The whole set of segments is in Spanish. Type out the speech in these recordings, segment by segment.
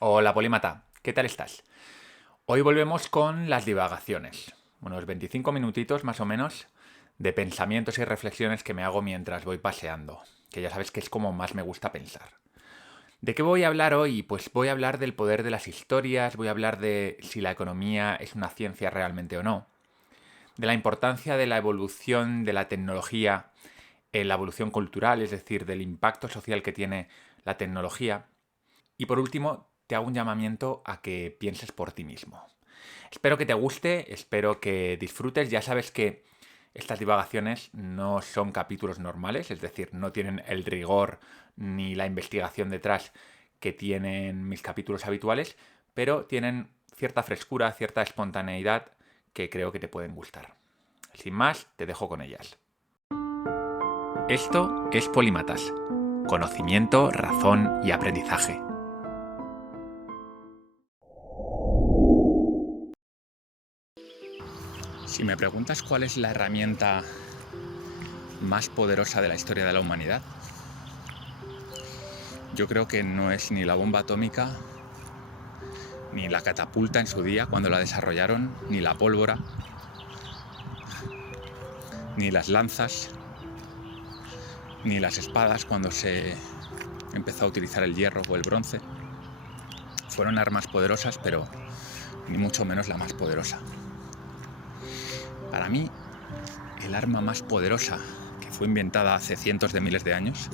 Hola Polímata, ¿qué tal estás? Hoy volvemos con las divagaciones, unos 25 minutitos más o menos de pensamientos y reflexiones que me hago mientras voy paseando, que ya sabes que es como más me gusta pensar. ¿De qué voy a hablar hoy? Pues voy a hablar del poder de las historias, voy a hablar de si la economía es una ciencia realmente o no, de la importancia de la evolución de la tecnología en la evolución cultural, es decir, del impacto social que tiene la tecnología. Y por último, te hago un llamamiento a que pienses por ti mismo. Espero que te guste, espero que disfrutes. Ya sabes que estas divagaciones no son capítulos normales, es decir, no tienen el rigor ni la investigación detrás que tienen mis capítulos habituales, pero tienen cierta frescura, cierta espontaneidad que creo que te pueden gustar. Sin más, te dejo con ellas. Esto es Polímatas. Conocimiento, razón y aprendizaje. Si me preguntas cuál es la herramienta más poderosa de la historia de la humanidad, yo creo que no es ni la bomba atómica, ni la catapulta en su día cuando la desarrollaron, ni la pólvora, ni las lanzas, ni las espadas cuando se empezó a utilizar el hierro o el bronce. Fueron armas poderosas, pero ni mucho menos la más poderosa. Para mí, el arma más poderosa que fue inventada hace cientos de miles de años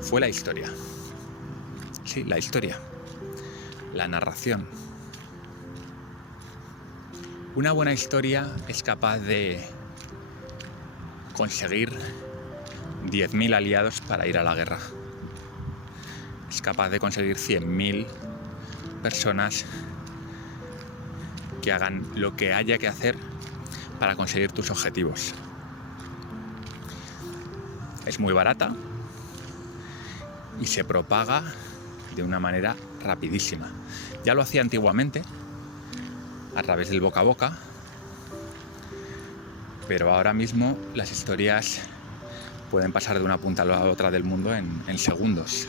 fue la historia. Sí, la historia. La narración. Una buena historia es capaz de conseguir 10.000 aliados para ir a la guerra. Es capaz de conseguir 100.000 personas que hagan lo que haya que hacer para conseguir tus objetivos. Es muy barata y se propaga de una manera rapidísima. Ya lo hacía antiguamente a través del boca a boca, pero ahora mismo las historias pueden pasar de una punta a la otra del mundo en segundos.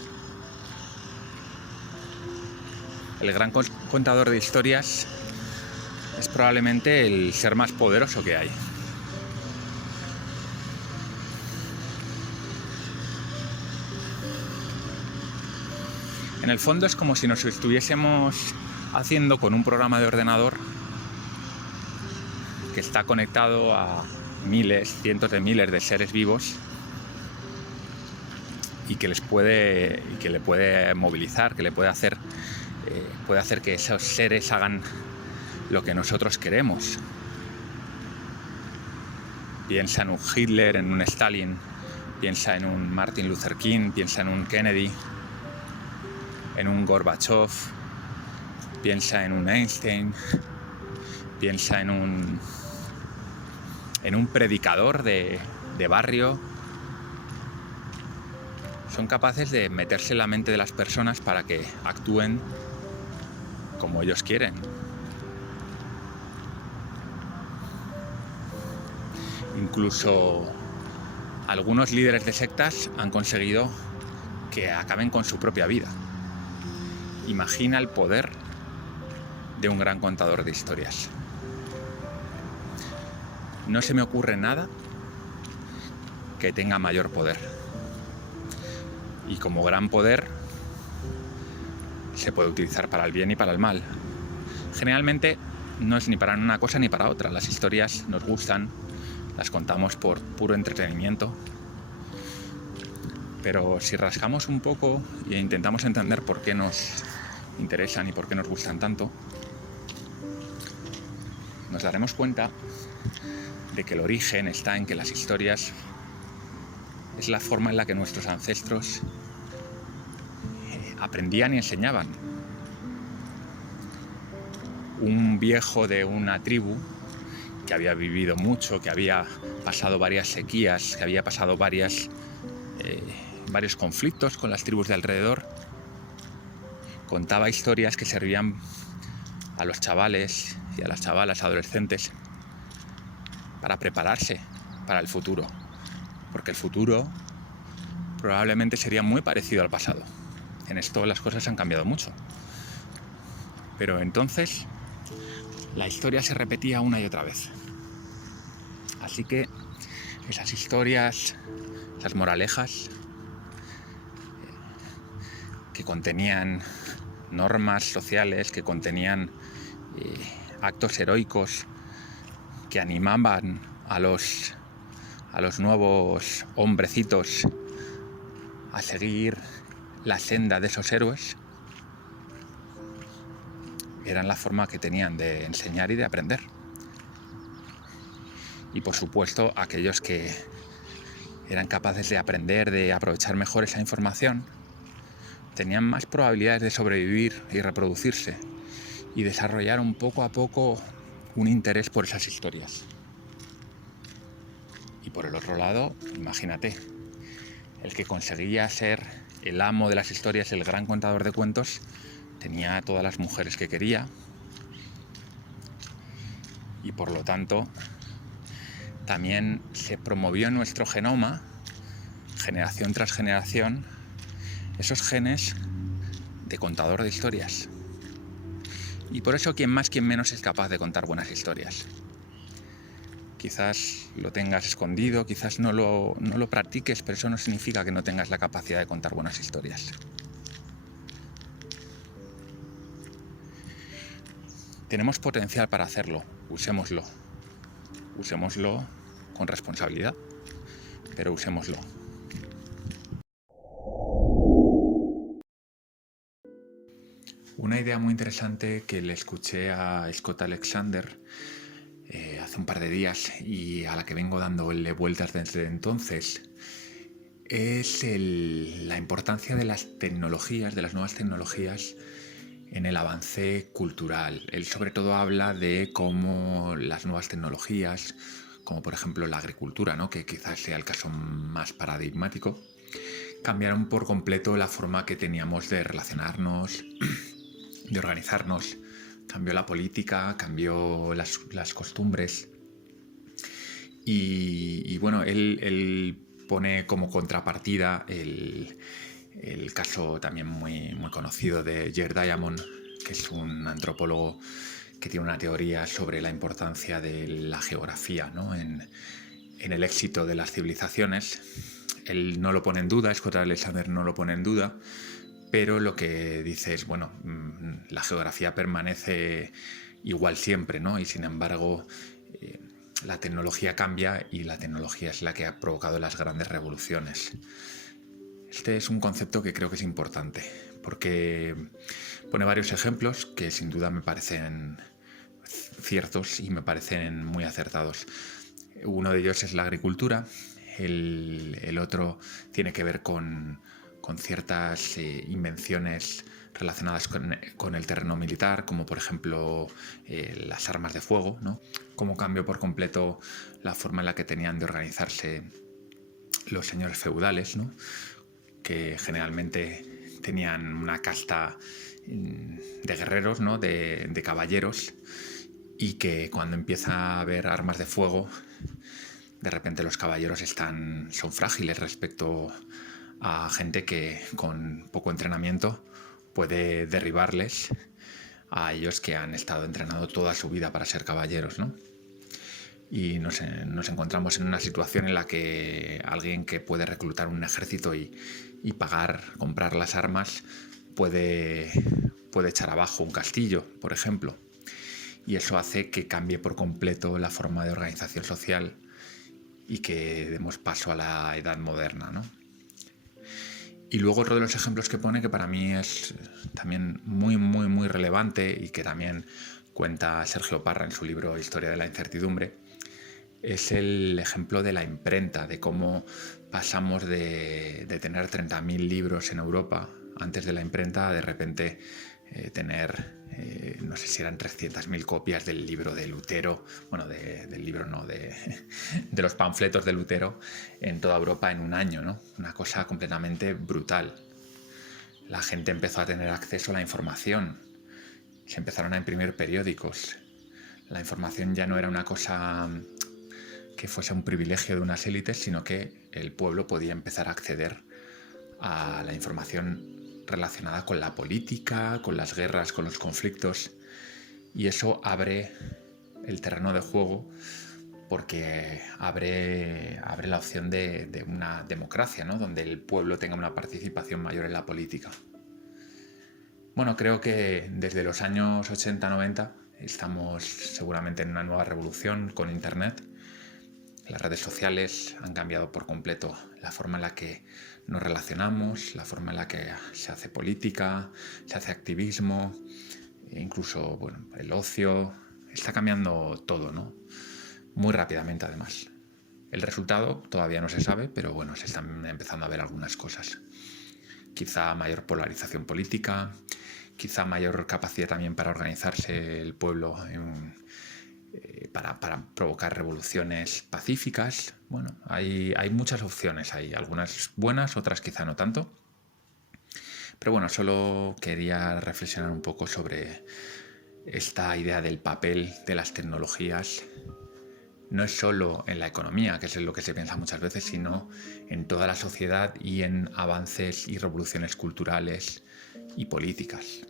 El gran contador de historias es probablemente el ser más poderoso que hay. En el fondo es como si nos estuviésemos haciendo con un programa de ordenador que está conectado a miles, cientos de miles de seres vivos y que le puede movilizar, que le puede hacer que esos seres hagan lo que nosotros queremos. Piensa en un Hitler, en un Stalin, piensa en un Martin Luther King, piensa en un Kennedy, en un Gorbachev, piensa en un Einstein, piensa en un predicador de barrio. Son capaces de meterse en la mente de las personas para que actúen como ellos quieren. Incluso algunos líderes de sectas han conseguido que acaben con su propia vida. Imagina el poder de un gran contador de historias. No se me ocurre nada que tenga mayor poder. Y como gran poder se puede utilizar para el bien y para el mal. Generalmente no es ni para una cosa ni para otra. Las historias nos gustan, las contamos por puro entretenimiento. Pero si rascamos un poco e intentamos entender por qué nos interesan y por qué nos gustan tanto, nos daremos cuenta de que el origen está en que las historias es la forma en la que nuestros ancestros aprendían y enseñaban. Un viejo de una tribu que había vivido mucho, que había pasado varias sequías, que había pasado varios conflictos con las tribus de alrededor, contaba historias que servían a los chavales y a las chavalas adolescentes para prepararse para el futuro, porque el futuro probablemente sería muy parecido al pasado. En esto las cosas han cambiado mucho. Pero entonces la historia se repetía una y otra vez. Así que esas historias, esas moralejas que contenían normas sociales, que contenían actos heroicos, que animaban a los nuevos hombrecitos a seguir la senda de esos héroes, eran la forma que tenían de enseñar y de aprender. Y por supuesto, aquellos que eran capaces de aprender, de aprovechar mejor esa información, tenían más probabilidades de sobrevivir y reproducirse y desarrollaron poco a poco un interés por esas historias. Y por el otro lado, imagínate, el que conseguía ser el amo de las historias, el gran contador de cuentos, tenía a todas las mujeres que quería y por lo tanto también se promovió en nuestro genoma, generación tras generación, esos genes de contador de historias. Y por eso quien más, quien menos es capaz de contar buenas historias. Quizás lo tengas escondido, quizás no lo practiques, pero eso no significa que no tengas la capacidad de contar buenas historias. Tenemos potencial para hacerlo, usémoslo. Usémoslo con responsabilidad, pero usémoslo. Una idea muy interesante que le escuché a Scott Alexander hace un par de días y a la que vengo dándole vueltas desde entonces es la importancia de las tecnologías, de las nuevas tecnologías en el avance cultural. Él sobre todo habla de cómo las nuevas tecnologías, como por ejemplo la agricultura, ¿no?, que quizás sea el caso más paradigmático, cambiaron por completo la forma que teníamos de relacionarnos, de organizarnos. Cambió la política, cambió las costumbres. Y bueno, él pone como contrapartida el caso también muy conocido de Jared Diamond, que es un antropólogo que tiene una teoría sobre la importancia de la geografía, ¿no?, en el éxito de las civilizaciones. Él no lo pone en duda, Scott Alexander no lo pone en duda, pero lo que dice es, bueno, la geografía permanece igual siempre, ¿no? Y sin embargo, la tecnología cambia y la tecnología es la que ha provocado las grandes revoluciones. Este es un concepto que creo que es importante, porque pone varios ejemplos que sin duda me parecen ciertos y me parecen muy acertados. Uno de ellos es la agricultura, el otro tiene que ver con ciertas invenciones relacionadas con el terreno militar, como por ejemplo las armas de fuego, ¿no? Cómo cambió por completo la forma en la que tenían de organizarse los señores feudales, ¿no?, que generalmente tenían una casta de guerreros, ¿no?, de caballeros, y que cuando empieza a haber armas de fuego, de repente los caballeros son frágiles respecto a gente que con poco entrenamiento puede derribarles a ellos que han estado entrenando toda su vida para ser caballeros, ¿no? Y nos encontramos en una situación en la que alguien que puede reclutar un ejército y comprar las armas, puede echar abajo un castillo, por ejemplo. Y eso hace que cambie por completo la forma de organización social y que demos paso a la edad moderna, ¿no? Y luego otro de los ejemplos que pone, que para mí es también muy relevante y que también cuenta Sergio Parra en su libro Historia de la incertidumbre, es el ejemplo de la imprenta, de cómo pasamos de tener 30.000 libros en Europa antes de la imprenta a de repente tener, no sé si eran 300.000 copias del libro de Lutero, bueno, del libro no, de los panfletos de Lutero en toda Europa en un año, ¿no? Una cosa completamente brutal. La gente empezó a tener acceso a la información, se empezaron a imprimir periódicos. La información ya no era una cosa que fuese un privilegio de unas élites, sino que el pueblo podía empezar a acceder a la información relacionada con la política, con las guerras, con los conflictos, y eso abre el terreno de juego porque abre la opción de una democracia, ¿no? Donde el pueblo tenga una participación mayor en la política. Bueno, creo que desde los años 80-90 estamos seguramente en una nueva revolución con Internet. Las redes sociales han cambiado por completo la forma en la que nos relacionamos, la forma en la que se hace política, se hace activismo, e incluso el ocio. Está cambiando todo, ¿no? Muy rápidamente además. El resultado todavía no se sabe, pero bueno, se están empezando a ver algunas cosas. Quizá mayor polarización política, quizá mayor capacidad también para organizarse el pueblo para provocar revoluciones pacíficas. Bueno, hay muchas opciones ahí, algunas buenas, otras quizá no tanto. Pero bueno, solo quería reflexionar un poco sobre esta idea del papel de las tecnologías. No es solo en la economía, que es lo que se piensa muchas veces, sino en toda la sociedad y en avances y revoluciones culturales y políticas.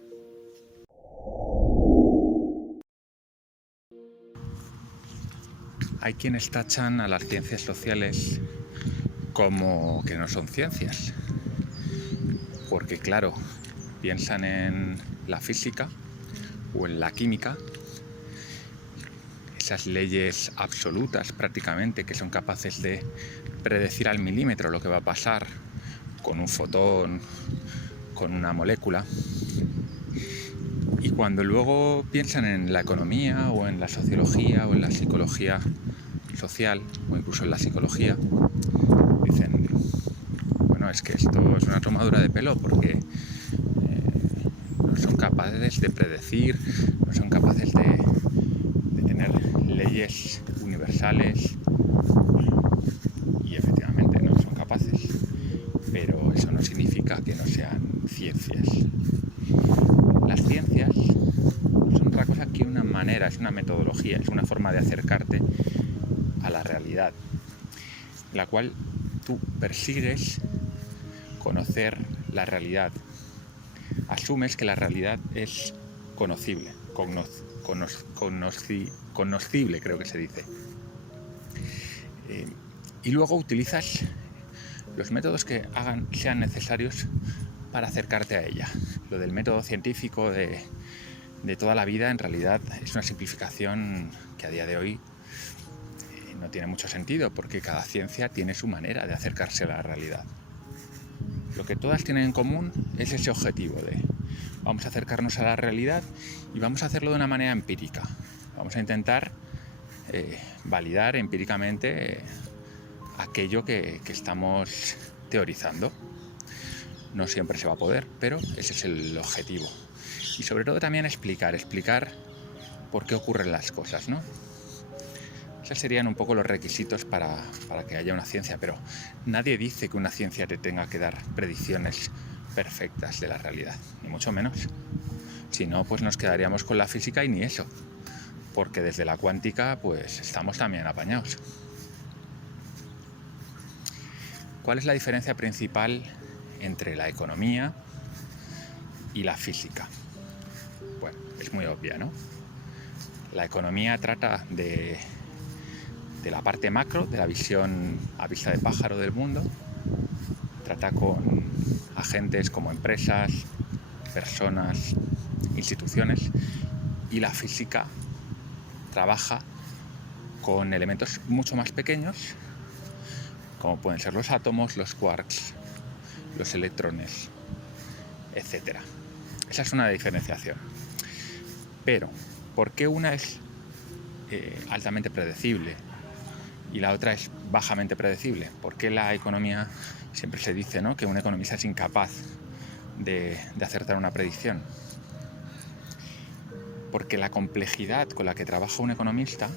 Hay quienes tachan a las ciencias sociales como que no son ciencias, porque claro, piensan en la física o en la química, esas leyes absolutas prácticamente que son capaces de predecir al milímetro lo que va a pasar con un fotón, con una molécula. Y cuando luego piensan en la economía o en la sociología o en la psicología social o incluso en la psicología, dicen, bueno, es que esto es una tomadura de pelo porque no son capaces de predecir, no son capaces de tener leyes universales, y efectivamente no son capaces, pero eso no significa que no sean ciencias. Las ciencias no son otra cosa que una manera, es una metodología, es una forma de acercarte a la realidad, la cual tú persigues conocer la realidad. Asumes que la realidad es conocible, conocible creo que se dice. Y luego utilizas los métodos que sean necesarios para acercarte a ella. Lo del método científico de toda la vida en realidad es una simplificación que a día de hoy no tiene mucho sentido, porque cada ciencia tiene su manera de acercarse a la realidad. Lo que todas tienen en común es ese objetivo de vamos a acercarnos a la realidad y vamos a hacerlo de una manera empírica. Vamos a intentar validar empíricamente aquello que estamos teorizando. No siempre se va a poder, pero ese es el objetivo. Y sobre todo también explicar por qué ocurren las cosas, ¿no? Esos serían un poco los requisitos para que haya una ciencia, pero nadie dice que una ciencia te tenga que dar predicciones perfectas de la realidad, ni mucho menos. Si no, pues nos quedaríamos con la física y ni eso, porque desde la cuántica pues estamos también apañados. ¿Cuál es la diferencia principal entre la economía y la física? Bueno, es muy obvia, ¿no? La economía trata de la parte macro, de la visión a vista de pájaro del mundo. Trata con agentes como empresas, personas, instituciones, y la física trabaja con elementos mucho más pequeños, como pueden ser los átomos, los quarks, los electrones, etc. Esa es una diferenciación. Pero, ¿por qué una es altamente predecible y la otra es bajamente predecible? ¿Por qué la economía siempre se dice, ¿no?, que un economista es incapaz de acertar una predicción? Porque la complejidad con la que trabaja un economista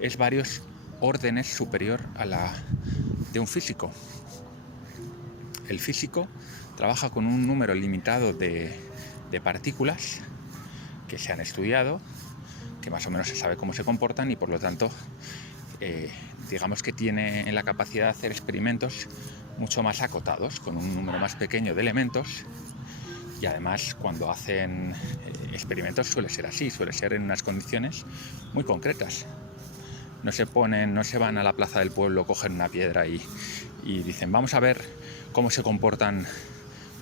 es varios órdenes superior a la de un físico. El físico trabaja con un número limitado de partículas que se han estudiado, que más o menos se sabe cómo se comportan, y por lo tanto digamos que tiene la capacidad de hacer experimentos mucho más acotados, con un número más pequeño de elementos, y además cuando hacen experimentos suele ser así, suele ser en unas condiciones muy concretas. No se van a la plaza del pueblo, cogen una piedra y dicen vamos a ver cómo se comportan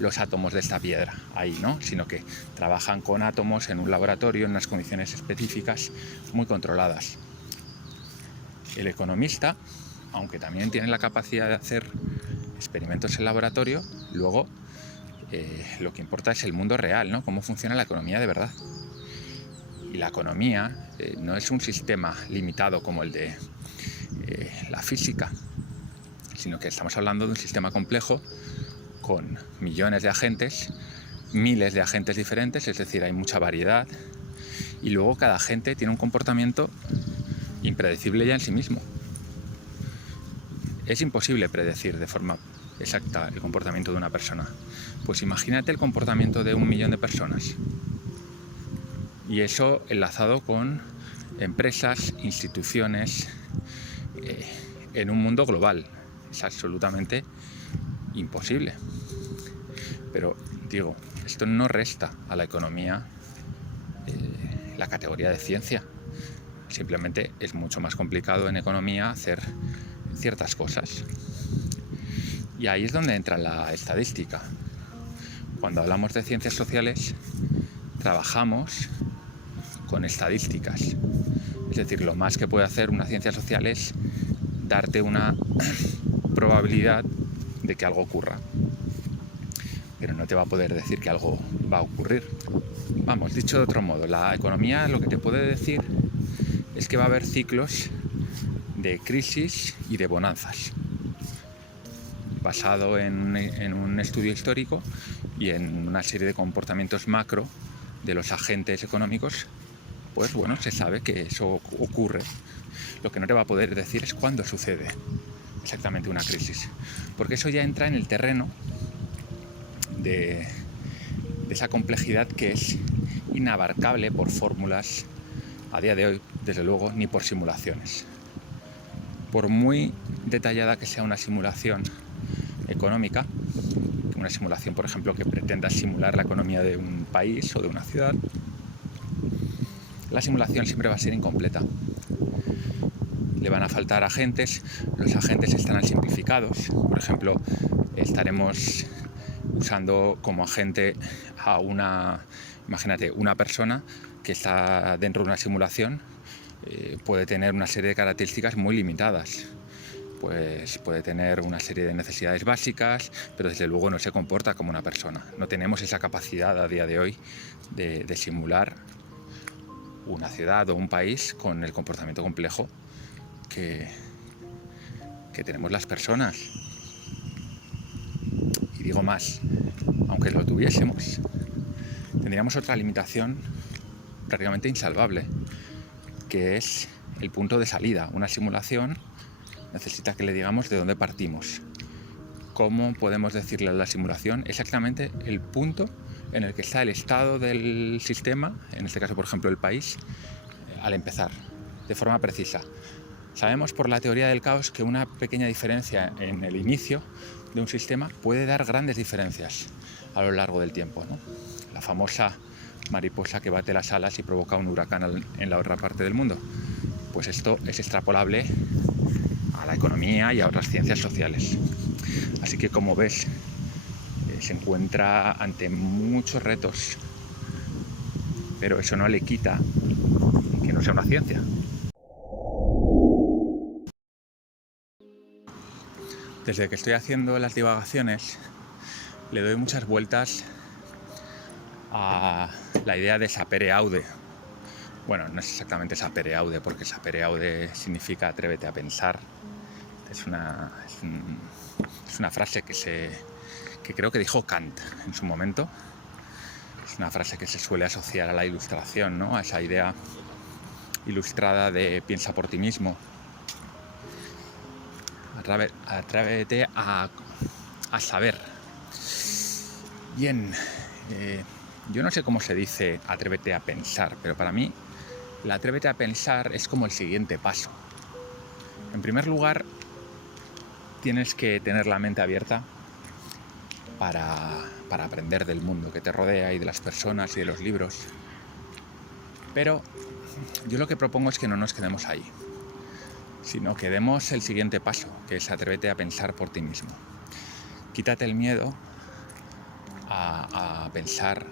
los átomos de esta piedra ahí, ¿no? Sino que trabajan con átomos en un laboratorio en unas condiciones específicas muy controladas. El economista, aunque también tiene la capacidad de hacer experimentos en laboratorio, luego lo que importa es el mundo real, ¿no? Cómo funciona la economía de verdad. Y la economía no es un sistema limitado como el de la física, sino que estamos hablando de un sistema complejo con millones de agentes, miles de agentes diferentes, es decir, hay mucha variedad, y luego cada agente tiene un comportamiento impredecible ya en sí mismo. Es imposible predecir de forma exacta el comportamiento de una persona. Pues imagínate el comportamiento de 1 millón de personas. Y eso enlazado con empresas, instituciones, en un mundo global. Es absolutamente imposible. Pero digo, esto no resta a la economía la categoría de ciencia. Simplemente es mucho más complicado en economía hacer ciertas cosas. Y ahí es donde entra la estadística. Cuando hablamos de ciencias sociales, trabajamos con estadísticas. Es decir, lo más que puede hacer una ciencia social es darte una probabilidad de que algo ocurra. Pero no te va a poder decir que algo va a ocurrir. Vamos, dicho de otro modo, la economía lo que te puede decir es que va a haber ciclos de crisis y de bonanzas, basado en un estudio histórico y en una serie de comportamientos macro de los agentes económicos. Pues bueno, se sabe que eso ocurre. Lo que no te va a poder decir es cuándo sucede exactamente una crisis, porque eso ya entra en el terreno de esa complejidad que es inabarcable por fórmulas a día de hoy, desde luego, ni por simulaciones. Por muy detallada que sea una simulación económica, una simulación, por ejemplo, que pretenda simular la economía de un país o de una ciudad, la simulación siempre va a ser incompleta. Le van a faltar agentes, los agentes estarán simplificados. Por ejemplo, estaremos usando como agente a una persona que está dentro de una simulación, puede tener una serie de características muy limitadas. Pues puede tener una serie de necesidades básicas, pero desde luego no se comporta como una persona. No tenemos esa capacidad a día de hoy de simular una ciudad o un país con el comportamiento complejo que tenemos las personas. Y digo más, aunque lo tuviésemos, tendríamos otra limitación prácticamente insalvable, que es el punto de salida. Una simulación necesita que le digamos de dónde partimos. ¿Cómo podemos decirle a la simulación exactamente el punto en el que está el estado del sistema, en este caso, por ejemplo, el país, al empezar, de forma precisa? Sabemos por la teoría del caos que una pequeña diferencia en el inicio de un sistema puede dar grandes diferencias a lo largo del tiempo, ¿no? La famosa mariposa que bate las alas y provoca un huracán en la otra parte del mundo. Pues esto es extrapolable a la economía y a otras ciencias sociales. Así que, como ves, se encuentra ante muchos retos, pero eso no le quita que no sea una ciencia. Desde que estoy haciendo las divagaciones, le doy muchas vueltas a la idea de sapere aude. Bueno, no es exactamente sapere aude, porque sapere aude significa atrévete a pensar. Es una frase que creo que dijo Kant en su momento. Es una frase que se suele asociar a la ilustración, ¿no? A esa idea ilustrada de piensa por ti mismo. Atrévete a saber. Bien, yo no sé cómo se dice atrévete a pensar, pero para mí el atrévete a pensar es como el siguiente paso. En primer lugar, tienes que tener la mente abierta para aprender del mundo que te rodea y de las personas y de los libros. Pero yo lo que propongo es que no nos quedemos ahí, sino que demos el siguiente paso, que es atrévete a pensar por ti mismo. Quítate el miedo a pensar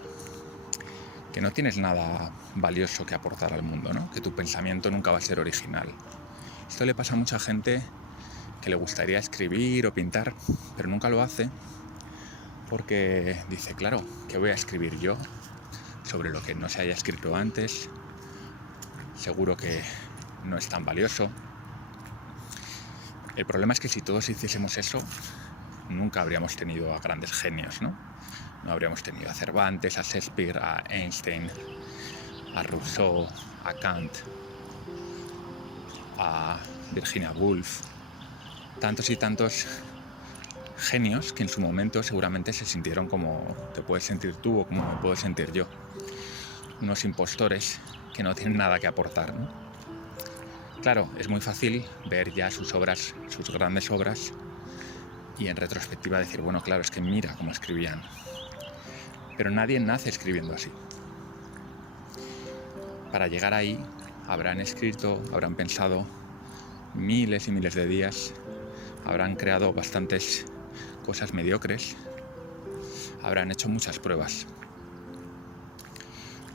que no tienes nada valioso que aportar al mundo, ¿no? Que tu pensamiento nunca va a ser original. Esto le pasa a mucha gente que le gustaría escribir o pintar, pero nunca lo hace porque dice, claro, ¿qué voy a escribir yo sobre lo que no se haya escrito antes? Seguro que no es tan valioso. El problema es que si todos hiciésemos eso, nunca habríamos tenido a grandes genios, ¿no? No habríamos tenido a Cervantes, a Shakespeare, a Einstein, a Rousseau, a Kant, a Virginia Woolf, tantos y tantos genios que en su momento seguramente se sintieron como te puedes sentir tú o como me puedo sentir yo. Unos impostores que no tienen nada que aportar, ¿no? Claro, es muy fácil ver ya sus obras, sus grandes obras, y en retrospectiva decir, bueno, claro, es que mira cómo escribían. Pero nadie nace escribiendo así. Para llegar ahí, habrán escrito, habrán pensado miles y miles de días, habrán creado bastantes cosas mediocres, habrán hecho muchas pruebas.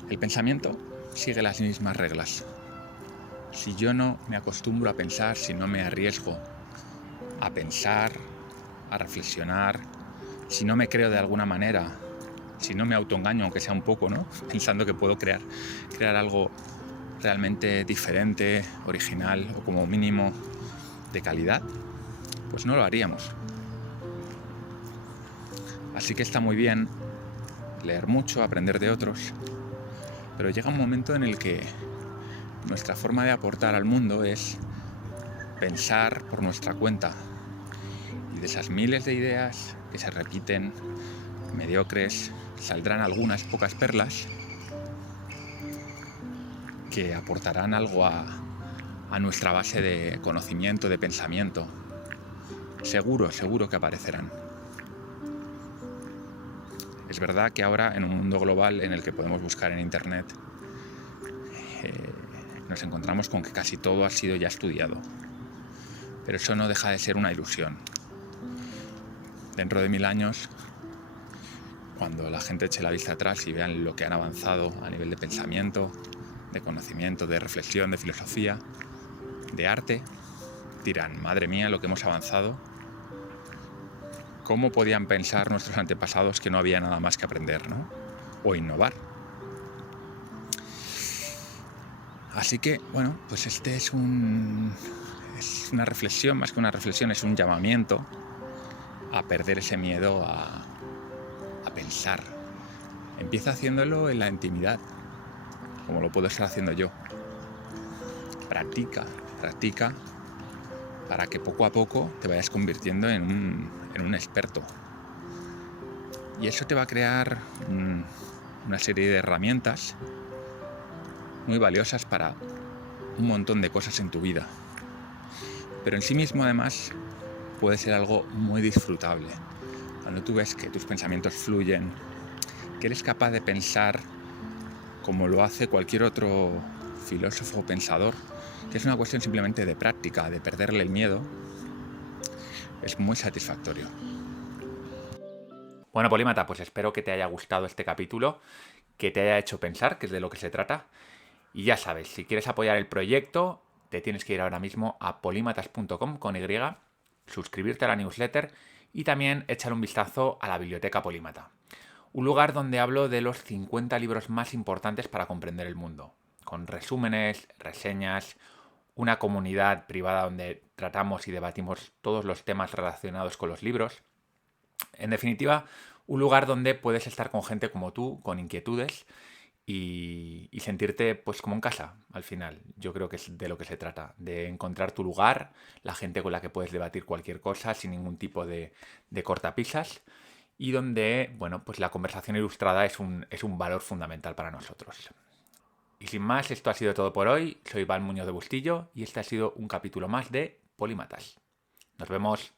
El pensamiento sigue las mismas reglas. Si yo no me acostumbro a pensar, si no me arriesgo a pensar, a reflexionar, si no me creo de alguna manera, si no me autoengaño, aunque sea un poco, ¿no? Pensando que puedo crear algo realmente diferente, original o como mínimo de calidad, pues no lo haríamos. Así que está muy bien leer mucho, aprender de otros, pero llega un momento en el que nuestra forma de aportar al mundo es pensar por nuestra cuenta. Y de esas miles de ideas que se repiten, mediocres, saldrán algunas pocas perlas que aportarán algo a nuestra base de conocimiento, de pensamiento. Seguro que aparecerán. Es verdad que ahora, en un mundo global en el que podemos buscar en internet, nos encontramos con que casi todo ha sido ya estudiado. Pero eso no deja de ser una ilusión. Dentro de 1000 años, cuando la gente eche la vista atrás y vean lo que han avanzado a nivel de pensamiento, de conocimiento, de reflexión, de filosofía, de arte, dirán, madre mía, lo que hemos avanzado. ¿Cómo podían pensar nuestros antepasados que no había nada más que aprender, ¿no? O innovar? Así que, bueno, pues este es una reflexión, más que una reflexión, es un llamamiento a perder ese miedo a pensar. Empieza haciéndolo en la intimidad, como lo puedo estar haciendo yo. Practica para que poco a poco te vayas convirtiendo en un experto. Y eso te va a crear una serie de herramientas muy valiosas para un montón de cosas en tu vida. Pero en sí mismo, además, puede ser algo muy disfrutable. Cuando tú ves que tus pensamientos fluyen, que eres capaz de pensar como lo hace cualquier otro filósofo o pensador, que es una cuestión simplemente de práctica, de perderle el miedo, es muy satisfactorio. Bueno, Polímata, pues espero que te haya gustado este capítulo, que te haya hecho pensar, que es de lo que se trata. Y ya sabes, si quieres apoyar el proyecto, te tienes que ir ahora mismo a polímatas.com con Y, suscribirte a la newsletter y también echar un vistazo a la biblioteca Polímata. Un lugar donde hablo de los 50 libros más importantes para comprender el mundo, con resúmenes, reseñas, una comunidad privada donde tratamos y debatimos todos los temas relacionados con los libros. En definitiva, un lugar donde puedes estar con gente como tú, con inquietudes y sentirte pues como en casa al final. Yo creo que es de lo que se trata, de encontrar tu lugar, la gente con la que puedes debatir cualquier cosa sin ningún tipo de cortapisas y donde, bueno, pues la conversación ilustrada es un valor fundamental para nosotros. Y sin más, esto ha sido todo por hoy. Soy Iván Muñoz de Bustillo y este ha sido un capítulo más de Polímatas. Nos vemos.